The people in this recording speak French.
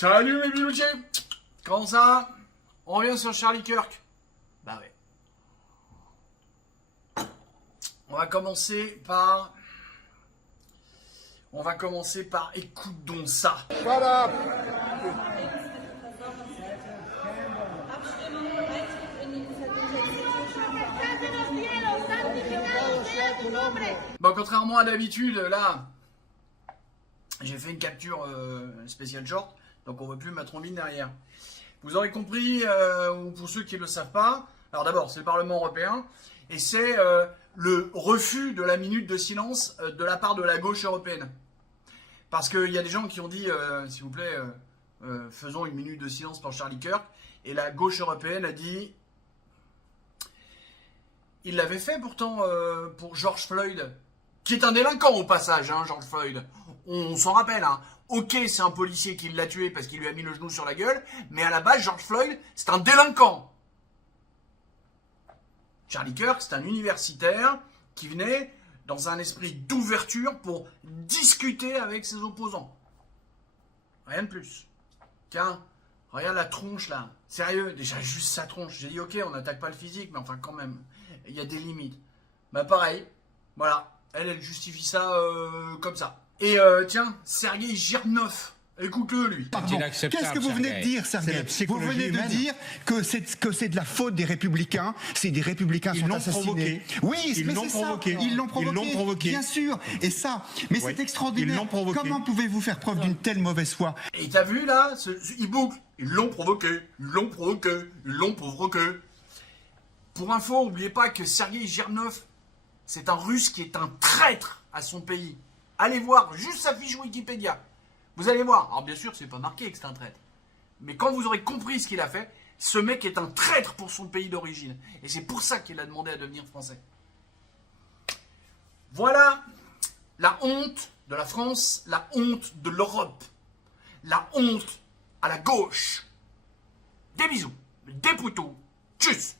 Salut mes bilouchés. Comment ça va? On revient sur Charlie Kirk. Bah ouais. On va commencer par... Écoute donc ça. Shut up! Bon, contrairement à d'habitude, là, j'ai fait une capture spéciale short, donc on ne veut plus mettre en ligne derrière. Vous aurez compris, ou pour ceux qui ne le savent pas, alors d'abord, c'est le Parlement européen, et c'est le refus de la minute de silence de la part de la gauche européenne. Parce qu'il y a des gens qui ont dit, s'il vous plaît, faisons une minute de silence pour Charlie Kirk, et la gauche européenne a dit... Il l'avait fait pourtant pour George Floyd, qui est un délinquant au passage, hein, George Floyd. On s'en rappelle, hein. Ok, c'est un policier qui l'a tué parce qu'il lui a mis le genou sur la gueule, mais à la base, George Floyd, c'est un délinquant. Charlie Kirk, c'est un universitaire qui venait dans un esprit d'ouverture pour discuter avec ses opposants. Rien de plus. Tiens, regarde la tronche là. Sérieux, déjà juste sa tronche. J'ai dit ok, on n'attaque pas le physique, mais enfin quand même, il y a des limites. Bah pareil, voilà. Elle justifie ça comme ça. Et tiens, Sergueï Girnov, écoute-le lui. Pardon. Qu'est-ce que vous venez de dire, Sergueï? Vous venez de dire que c'est de la faute des Républicains. C'est des Républicains qui sont assassinés. Oui, mais c'est ça. Ils l'ont provoqué. Bien sûr. Et ça, mais c'est extraordinaire. Comment pouvez-vous faire preuve d'une telle mauvaise foi? Et t'as vu là, il boucle. Ils l'ont provoqué. Pour info, n'oubliez pas que Sergueï Girnov, c'est un Russe qui est un traître à son pays. Allez voir juste sa fiche Wikipédia. Vous allez voir. Alors bien sûr, c'est pas marqué que c'est un traître. Mais quand vous aurez compris ce qu'il a fait, ce mec est un traître pour son pays d'origine. Et c'est pour ça qu'il a demandé à devenir français. Voilà la honte de la France, la honte de l'Europe, la honte à la gauche. Des bisous, des poutous, tchuss.